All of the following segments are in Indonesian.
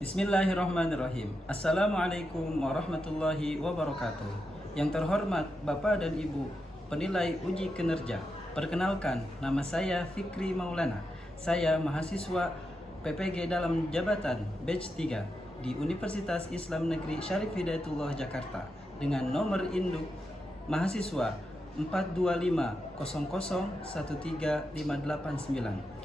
Bismillahirrahmanirrahim. Assalamualaikum warahmatullahi wabarakatuh. Yang terhormat Bapak dan Ibu penilai uji kinerja, perkenalkan, nama saya Fikri Maulana. Saya mahasiswa PPG dalam jabatan batch 3 di Universitas Islam Negeri Syarif Hidayatullah Jakarta dengan nomor induk mahasiswa 425001359.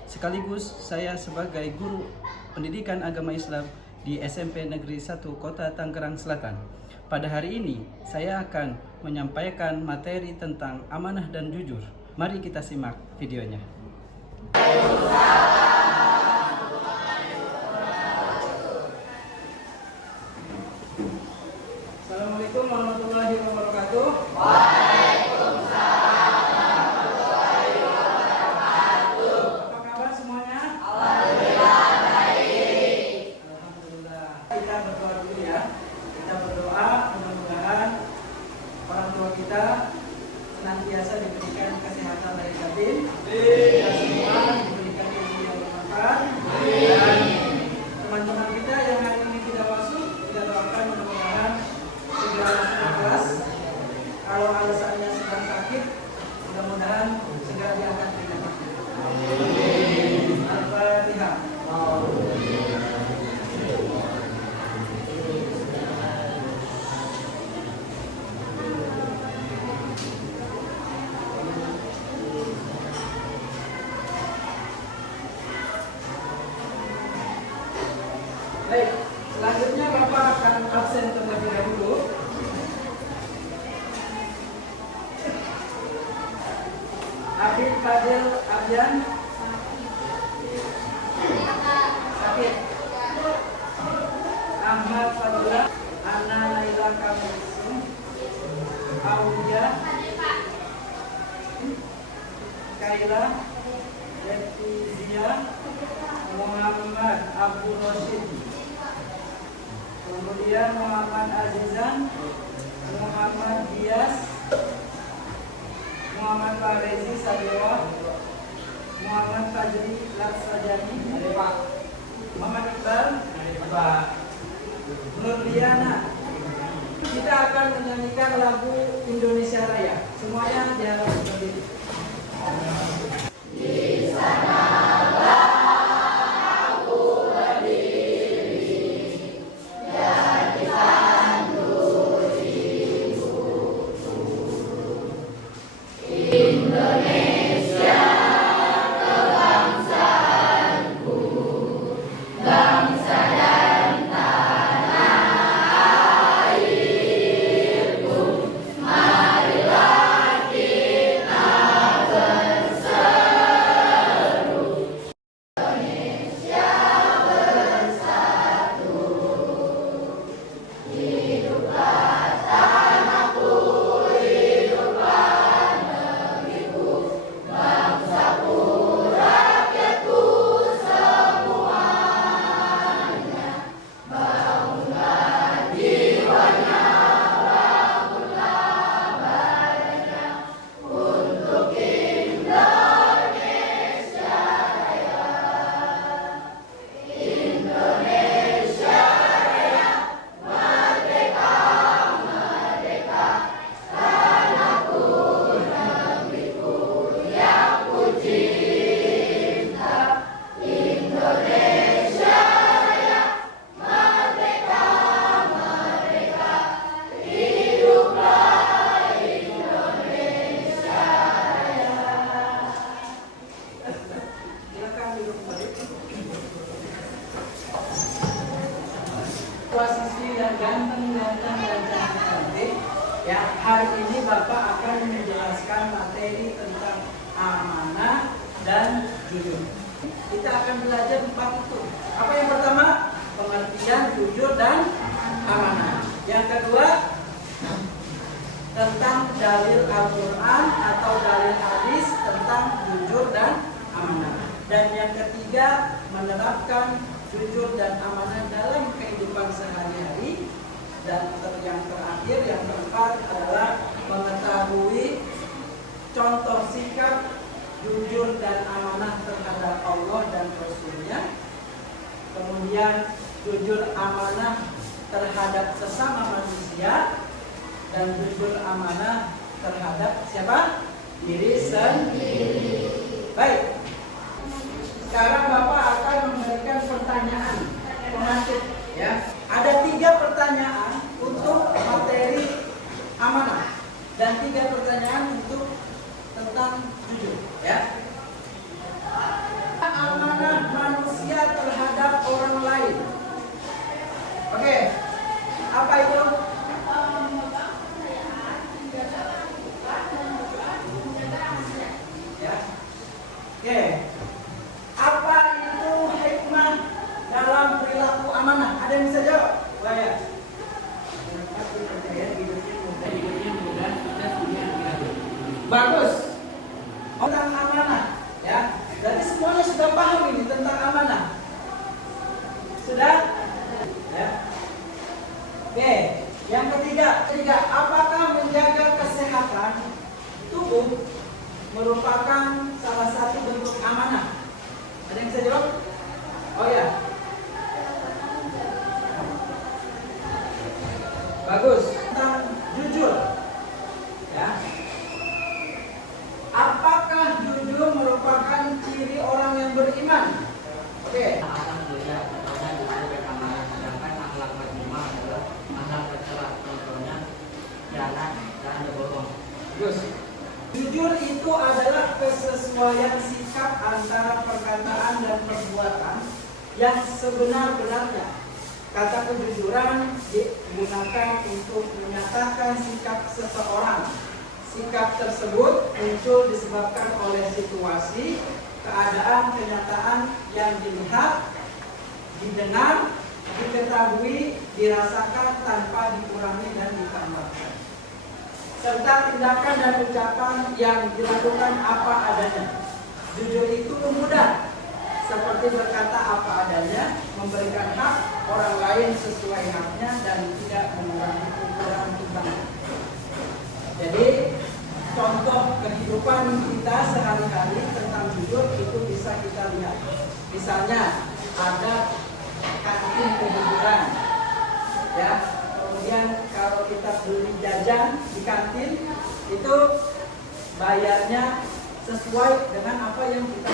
Sekaligus saya sebagai guru pendidikan agama Islam di SMP Negeri 1 Kota Tangerang Selatan. Pada hari ini saya akan menyampaikan materi tentang amanah dan jujur. Mari kita simak videonya. Assalamualaikum warahmatullahi wabarakatuh. Kita senantiasa diberikan kesehatan dari batin, kita semua diberikan ilmu yang bermanfaat, dan teman-teman kita yang hari ini tidak masuk, kita doakan mudah-mudahan segera masuk kelas. Kalau alasannya sedang sakit, mudah-mudahan segera diangkat dengan sakit. Al-Fatihah. Baik, selanjutnya Bapak akan absen terlebih dahulu. Abid Fadil Abjan sakit. Ahmad Fadila Ana Laila Kamusim Aulia Kaila Letizia Muhammad Abu Roshid, kemudian Muhammad Azizan, Muhammad Dias, Muhammad Farezi Sadewa, Muhammad Fajri Laksajani, Muhammad Iqbal, Nurliana. Kita akan menyanyikan lagu Indonesia Raya. Semuanya di halaman berdiri. Di sana posisi yang ganteng dan cantik. Ya, hari ini Bapak akan menjelaskan materi tentang amanah dan jujur. Kita akan belajar 4 itu. Apa yang pertama? Pengertian jujur dan amanah. Yang kedua, tentang dalil Al-Quran atau dalil hadis tentang jujur dan amanah. Dan yang ketiga, menerapkan jujur dan amanah dalam kehidupan sehari-hari. Dan yang terakhir, yang keempat adalah mengetahui contoh sikap jujur dan amanah terhadap Allah dan Rasul-Nya. Kemudian jujur amanah terhadap sesama manusia, dan jujur amanah terhadap siapa? Diri sendiri. Baik. Sekarang Bapak akan memberikan pertanyaan pengantin, ya. Ada 3 pertanyaan untuk materi amanah dan 3 pertanyaan untuk tentang jujur, ya. Amanah manusia terhadap orang lain. Oke. Apa itu? Ya. Oke. Apa itu hikmah dalam perilaku amanah? Ada yang bisa jawab? Saya. Bagus. Tentang amanah, ya. Jadi semuanya sudah paham ini tentang amanah. Sudah? Ya. Oke. Yang ketiga, apakah menjaga kesehatan tubuh merupakan salah satu bentuk amanah? Ada yang bisa jawab? Oh ya. Bagus. Tentang jujur, ya. Apakah jujur merupakan ciri orang yang beriman? Oke. Alhamdulillah, contohnya jujur dan amanah. Sedangkan akhlak beriman adalah akhlak tercela, contohnya khianat dan berbohong. Bagus. Jujur itu adalah kesesuaian sikap antara perkataan dan perbuatan yang sebenar-benarnya. Kata kejujuran digunakan untuk menyatakan sikap seseorang. Sikap tersebut muncul disebabkan oleh situasi, keadaan, kenyataan yang dilihat, didengar, diketahui, dirasakan tanpa dikurangi dan ditambahkan. Serta tindakan dan ucapan yang dilakukan apa adanya. Jujur itu mudah, seperti berkata apa adanya, memberikan hak orang lain sesuai haknya, dan tidak mengurangi ukuran timbangan. Jadi contoh kehidupan kita sehari-hari tentang jujur itu bisa kita lihat. Misalnya ada kantin kejujuran, ya. Kemudian kalau kita beli jajan di kantin itu bayarnya sesuai dengan apa yang kita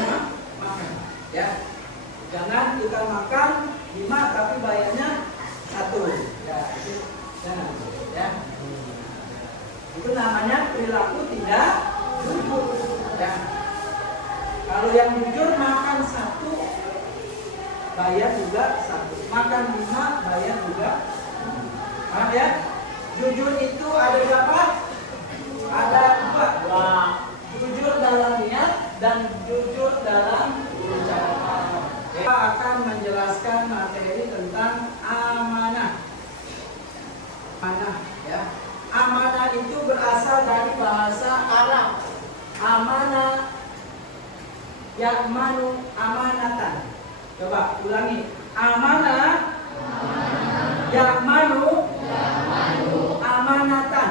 makan, ya. Jangan kita makan 5 tapi bayarnya 1, ya. Itu jangan, ya. Itu namanya perilaku tidak jujur, ya. Kalau yang jujur makan 1 bayar juga 1, makan 5 bayar juga. Paham ya? Jujur itu ada berapa? Ada 2. Jujur dalam niat dan jujur dalam ucapan. Kita akan menjelaskan materi tentang amanah. Amanah, ya. Amanah itu berasal dari bahasa Arab. Amanah, ya'manu amanatan. Coba ulangi. Amanah, ya'manu amanatan.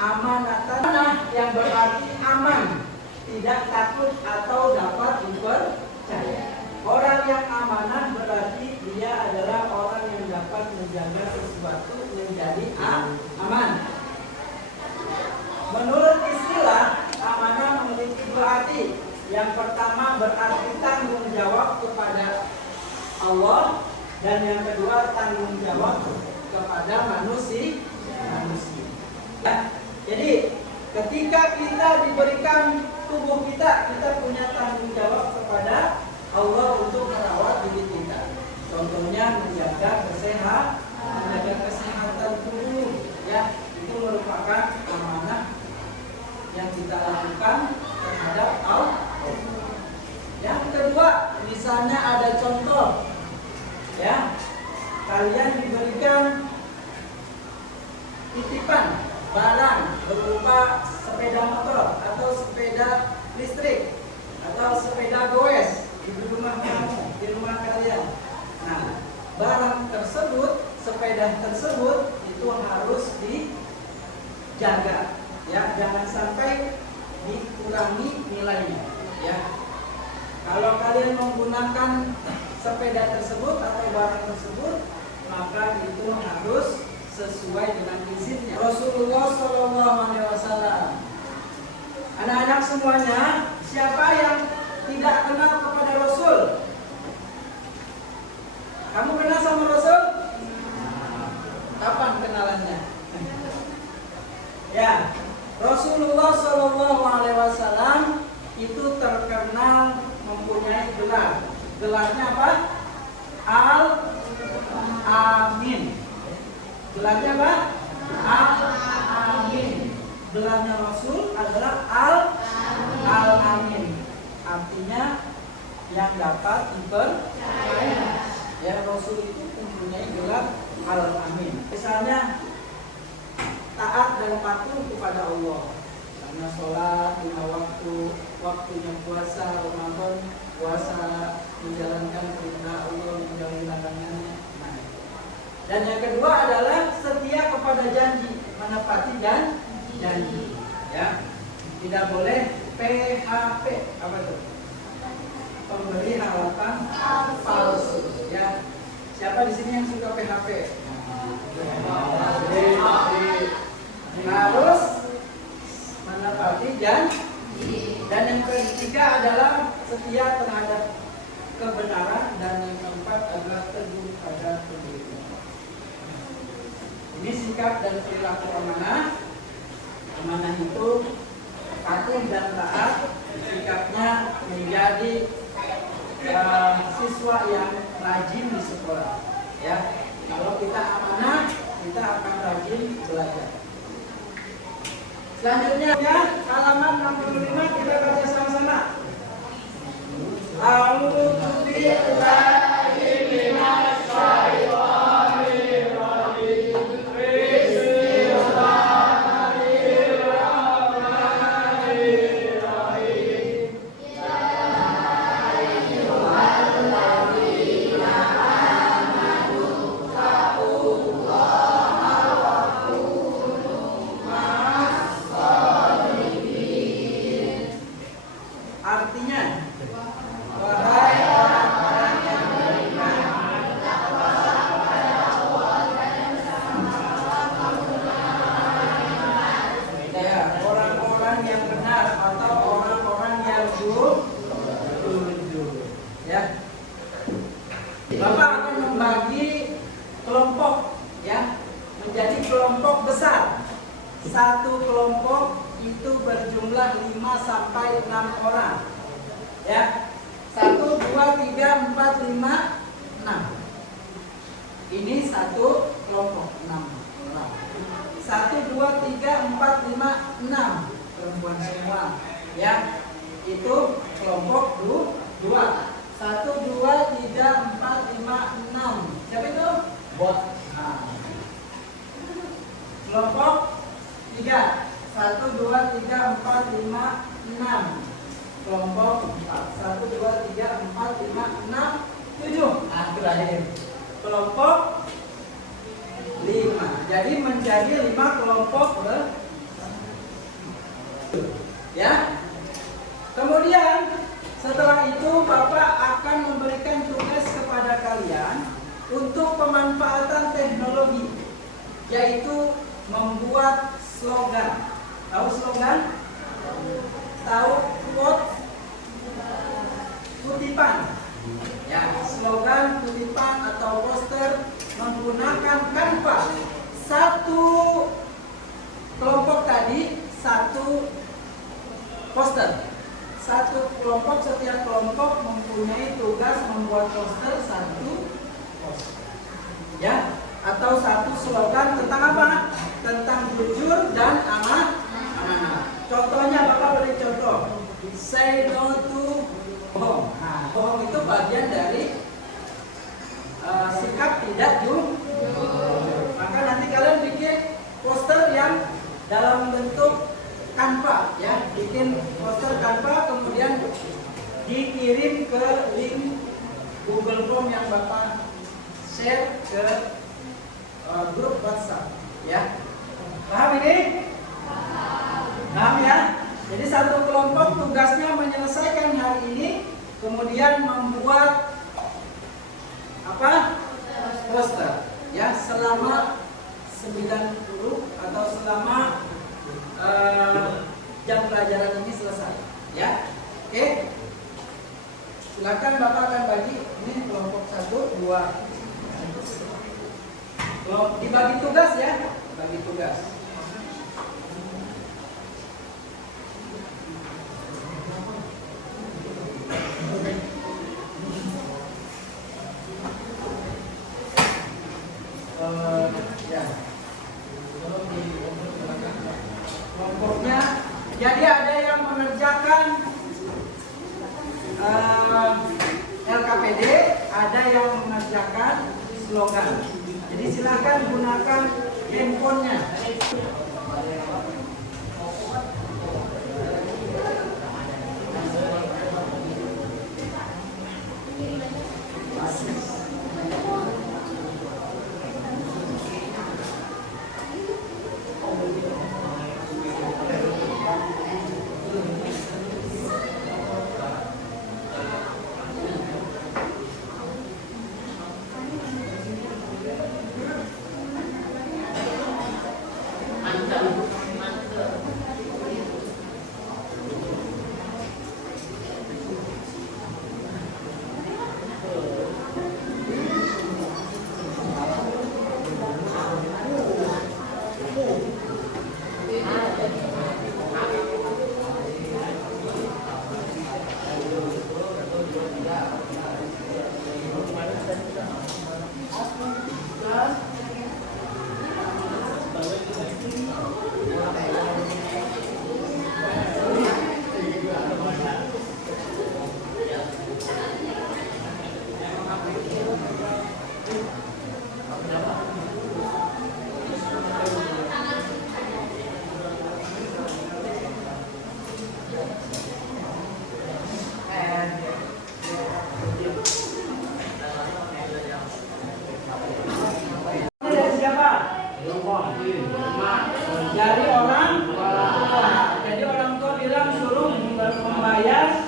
Amanatan. Amanah yang berarti aman, tidak takut atau dapat dipercaya. Orang yang amanah berarti dia adalah orang yang dapat menjaga sesuatu menjadi aman. Menurut istilah, amanah memiliki 2 arti. Yang pertama berarti tanggung jawab kepada Allah, dan yang kedua tanggung jawab kepada manusia. Ya, jadi ketika kita diberikan tubuh kita, kita punya tanggung jawab kepada Allah untuk merawat diri kita. Contohnya menjaga kesehatan tubuh, ya. Itu merupakan amanah yang kita lakukan terhadap Allah. Yang kedua, misalnya ada contoh, ya, kalian diberikan titipan barang berupa sepeda motor atau sepeda listrik atau sepeda goes di rumah kamu, di rumah kalian. Nah, barang tersebut, sepeda tersebut itu harus dijaga, ya, jangan sampai dikurangi nilainya, ya. Kalau kalian menggunakan sepeda tersebut atau barang tersebut, maka itu harus sesuai dengan izinnya. Rasulullah SAW. Anak-anak semuanya, siapa yang tidak kenal kepada Rasul? Kamu kenal sama Rasul? Kapan kenalannya? Ya, Rasulullah SAW itu terkenal mempunyai gelar. Gelarnya apa? Al-Amin. Gelarnya apa? Al-Amin. Gelarnya Rasul adalah Al-Amin. Artinya yang dapat dipercaya. Ya, Rasul itu mempunyai gelar Al-Amin. Misalnya taat dan patuh kepada Allah. Karena sholat 5 waktu, waktunya puasa Ramadan, puasa menjalankan perintah Allah, menjauhi larangannya. Nah. Dan yang kedua adalah setia kepada janji, menepati janji. Ya, tidak boleh PHP. Apa itu? Pemberi harapan palsu. Ya, siapa di sini yang suka PHP? Harus menepati janji. Dan yang ketiga adalah setia terhadap kebenaran, dan yang keempat adalah teguh pada pendirian. Ini sikap dan perilaku amanah. Amanah itu patuh dan taat, sikapnya menjadi siswa yang rajin di sekolah. Ya, kalau kita amanah, kita akan rajin belajar. Selanjutnya halaman 65 kita baca sama-sama. A'udzu billahi minasy syaithanir rajim. Bismillahirrahmanirrahim. Artinya, wahai orang-orang yang beriman, ya, orang-orang yang benar atau orang-orang yang jujur. Ya, Bapak akan membagi kelompok, ya, menjadi kelompok besar. Satu kelompok itu berjumlah 5 sampai 6 orang. Ya. 1 2 3 4 5 6. Ini satu kelompok 6 orang. 1 2 3 4 5 6 perempuan semua. Ya. Itu kelompok 2. 1 2 3 4 5 6. Siapa itu? Bot. Nah. Kelompok 3. 1 2 3 4 5 6. Kelompok 4. 1 2 3 4 5 6 7. Nah, terakhir. Kelompok 5. Jadi menjadi 5 kelompok ya. Kemudian setelah itu Bapak akan memberikan tugas kepada kalian untuk pemanfaatan teknologi, yaitu membuat slogan. Tahu slogan? Tahu quote? Kutipan. Ya, slogan, kutipan atau poster menggunakan Canva. Satu kelompok tadi satu poster. Satu kelompok, setiap kelompok mempunyai tugas membuat poster satu poster. Ya, atau satu slogan tentang apa? Tentang jujur dan amanah. Contohnya Bapak beri contoh. Say no to bohong. Nah, bohong itu bagian dari sikap tidak jujur. Maka nanti kalian bikin poster yang dalam bentuk Canva, ya, bikin poster Canva, kemudian dikirim ke link Google Form yang Bapak share ke grup WhatsApp, ya. Paham ini? Paham ya? Jadi satu kelompok tugasnya menyelesaikan hari ini, kemudian membuat selama 90 atau selama jam pelajaran ini selesai. Ya, oke. Silakan Bapak akan bagi ini kelompok 1, 2. Dibagi tugas ya, bagi tugas. Ya. Kelompoknya, jadi ada yang mengerjakan LKPD, ada yang mengerjakan slogan. Jadi silakan gunakan handphonenya. Dari orang tua. Jadi orang tua bilang suruh membayar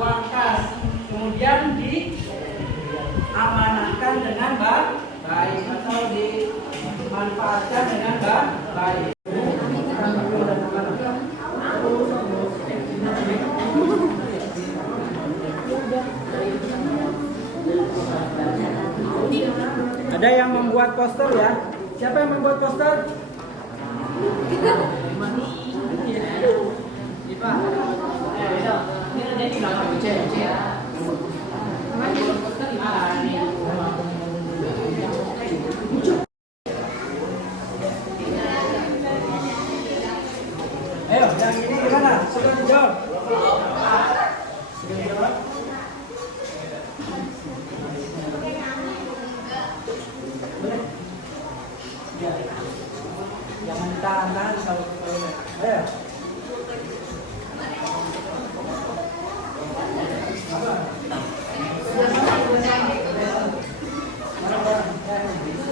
uang kas, kemudian diamanahkan dengan baik atau dimanfaatkan dengan baik. Ada yang membuat poster ya? Siapa yang membuat poster? Ayo, yang ini gimana? Sudah dijawab? Sudah dijawab? Boleh? Ya. Jangan tahan-tahan kalau ayo.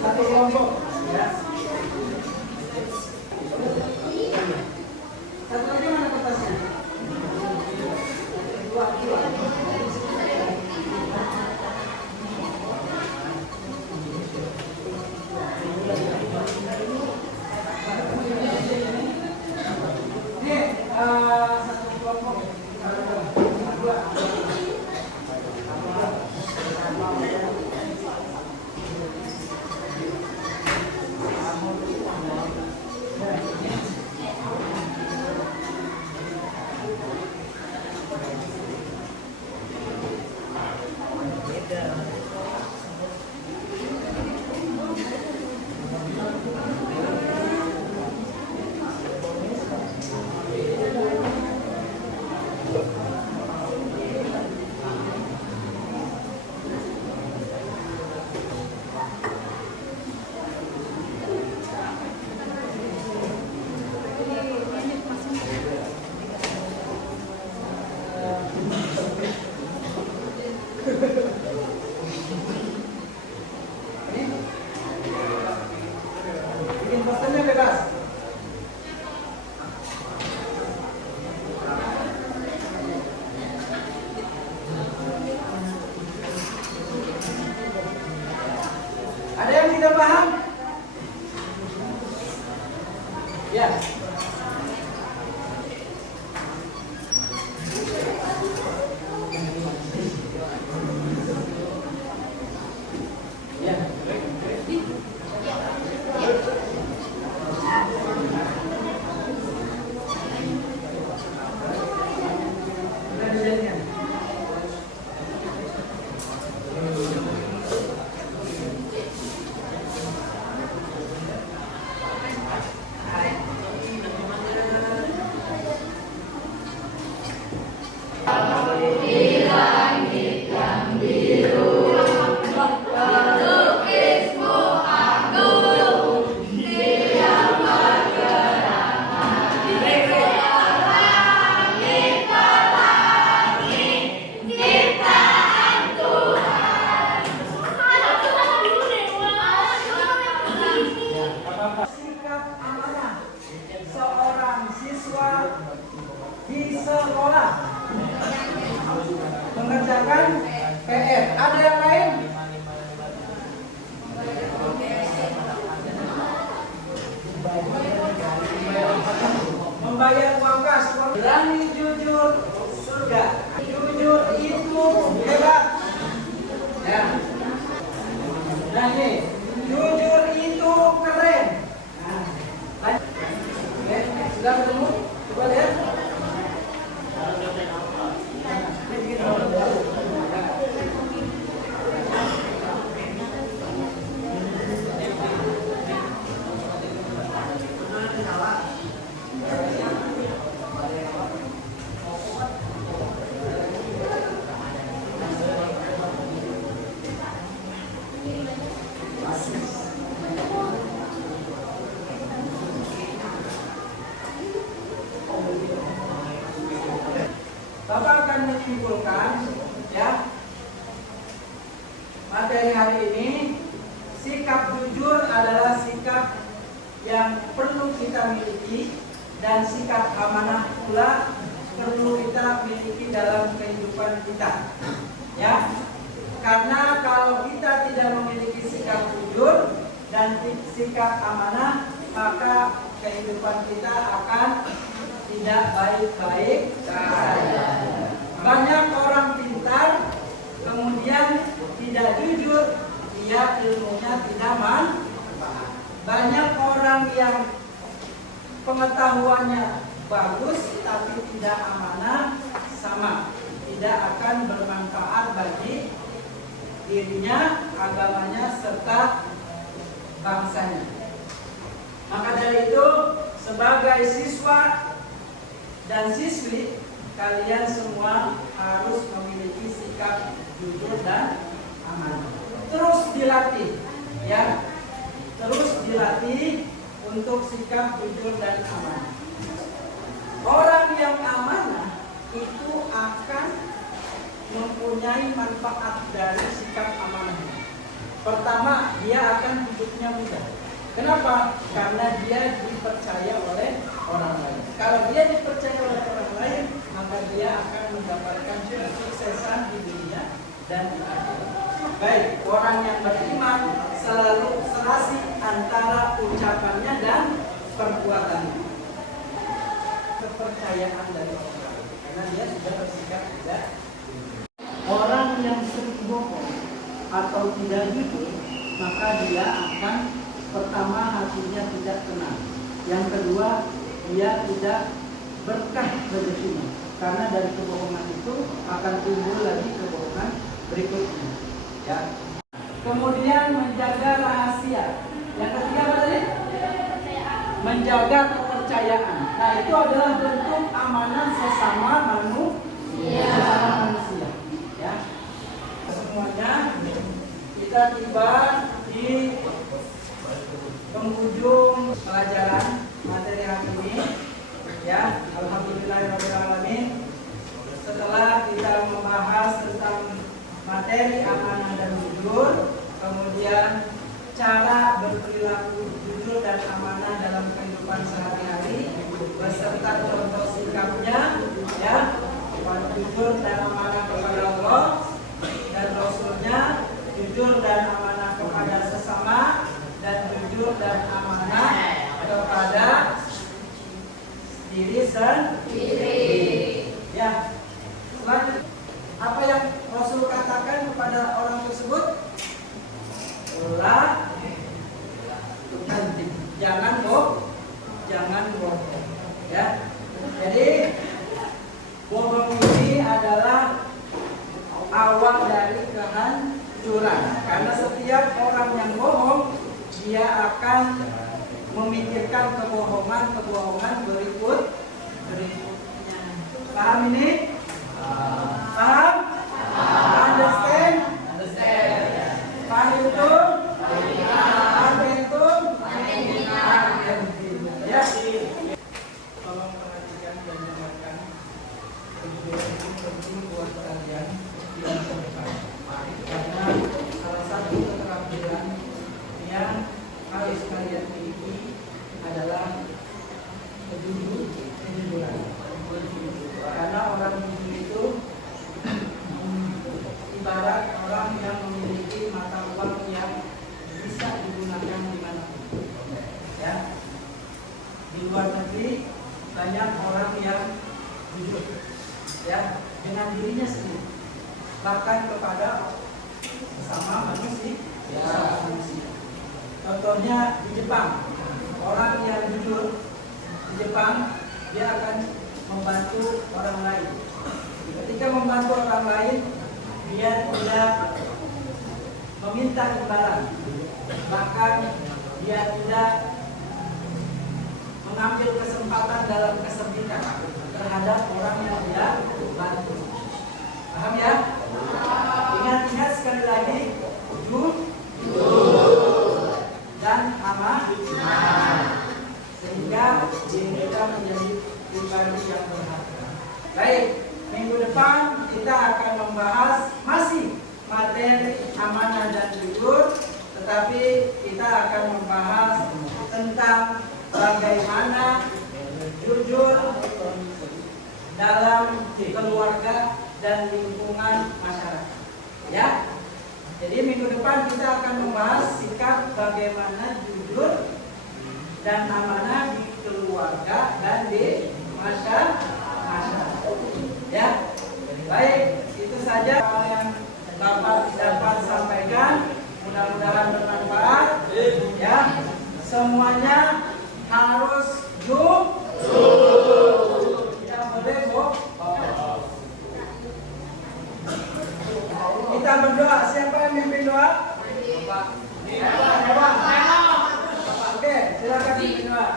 Satu kelompok ya. Satu lagi mana kertasnya? Dua. Satu kelompok. Dua. Bikin posternya bebas. Ada yang tidak paham? mengerjakan PR. Ada yang lain? Membayar uang kas. Berani jujur surga. Jujur itu hebat. Ya. Nah ini, jujur itu keren. Nah, oke, sudah ketemu? Coba lihat. Bapak akan menyimpulkan ya, materi hari ini, sikap jujur adalah sikap yang perlu kita miliki dan sikap amanah pula perlu kita miliki dalam kehidupan kita. Ya. Karena kalau kita tidak memiliki sikap jujur dan sikap amanah, maka kehidupan kita akan tidak baik-baik saja. Banyak orang pintar, kemudian tidak jujur, dia ilmunya tidak manfaat. Banyak orang yang pengetahuannya bagus, tapi tidak amanah, sama, tidak akan bermanfaat bagi dirinya, agamanya, serta bangsanya. Maka dari itu, sebagai siswa dan siswi, kalian semua harus memiliki sikap jujur dan amanah. Terus dilatih, ya, terus dilatih untuk sikap jujur dan amanah. Orang yang amanah itu akan mempunyai manfaat dari sikap amanahnya. Pertama, dia akan hidupnya mudah. Kenapa? Karena dia dipercaya oleh orang lain. Kalau dia dipercaya oleh orang lain, maka dia akan mendapatkan kesuksesan di dunia dan di akhirat. Baik, orang yang beriman selalu serasi antara ucapannya dan perbuatannya. Kepercayaan dari orang lain, karena dia sudah bersikap tidak. Orang yang sering bohong atau tidak jujur, maka dia akan pertama hatinya tidak tenang. Yang kedua, dia tidak berkah rezekinya. Karena dari kebohongan itu akan timbul lagi kebohongan berikutnya. Ya. Kemudian menjaga rahasia. Yang ketiga apa tadi? Menjaga kepercayaan. Nah, itu adalah bentuk amanah sesama manusia. Ya. Semuanya kita tiba di penghujung pelajaran materi hari ini, ya. Alhamdulillahirobbilalamin. Setelah kita membahas tentang materi amanah dan jujur, kemudian cara berperilaku jujur dan amanah dalam kehidupan sehari-hari beserta contoh sikapnya, ya, jujur dan amanah kepada Allah dan Rasulnya, jujur dan amanah kepada sesama, dan jujur dan amanah kepada diri sendiri. Ya. Selanjutnya, apa yang Rasul katakan kepada orang tersebut? Jangan bohong. Ya. Jadi bohong ini adalah awal dari kehancuran. Karena setiap orang yang bohong, dia akan memikirkan kebohongan berikutnya. Paham ini? Paham? Understand? Paham itu? Ya. Tolong perhatikan dan dengarkan. Kejujuran itu penting buat kalian yang depan. Karena salah satu keterampilan yang harus kalian miliki adalah kejujuran. Karena orang jujur itu bahkan kepada sesama manusia. Contohnya di Jepang, orang yang jujur di Jepang dia akan membantu orang lain. Ketika membantu orang lain, dia tidak meminta imbalan, bahkan dia tidak mengambil kesempatan dalam kesempitan terhadap orang yang dia bantu. Paham ya? Ingat-ingat sekali lagi, jujur dan amanah, sehingga diri kita menjadi pribadi yang berharga. Baik, minggu depan kita akan membahas masih materi amanah dan jujur, tetapi kita akan membahas tentang bagaimana jujur dalam keluarga dan lingkungan masyarakat. Ya, jadi minggu depan kita akan membahas sikap bagaimana jujur dan amanah di keluarga dan di masyarakat. Ya, baik, itu saja yang Bapak dapat sampaikan. Mudah-mudahan bermanfaat. Ya, semuanya harus jujur. Tidak boleh bohong. Kita berdoa. Siapa yang mimpin doa? Bapak. Oke, silakan mimpin doa.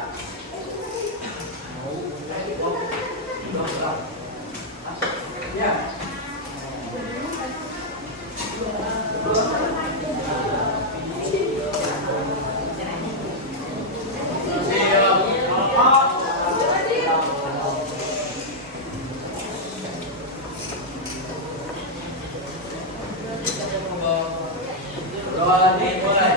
Ya. Doa dimulai.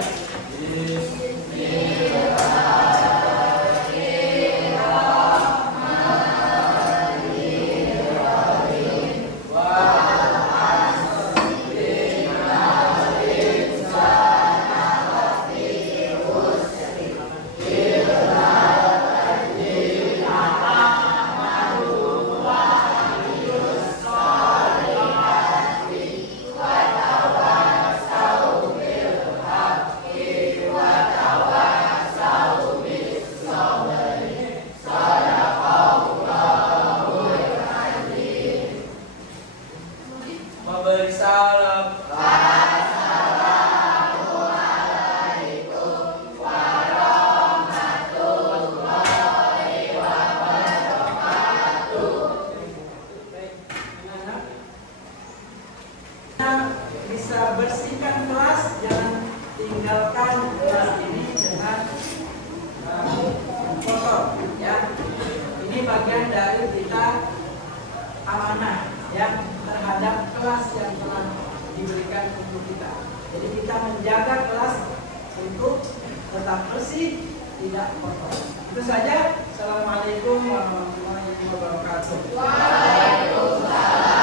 Memberi salam. Bisa bersihkan kelas, jangan tinggalkan kelas ini dengan kotor. Ya, ini bagian dari kita amanah ya terhadap kelas yang telah diberikan untuk kita. Jadi kita menjaga kelas untuk tetap bersih, tidak kotor. Itu saja. Assalamualaikum warahmatullahi wabarakatuh. Waalaikumsalam.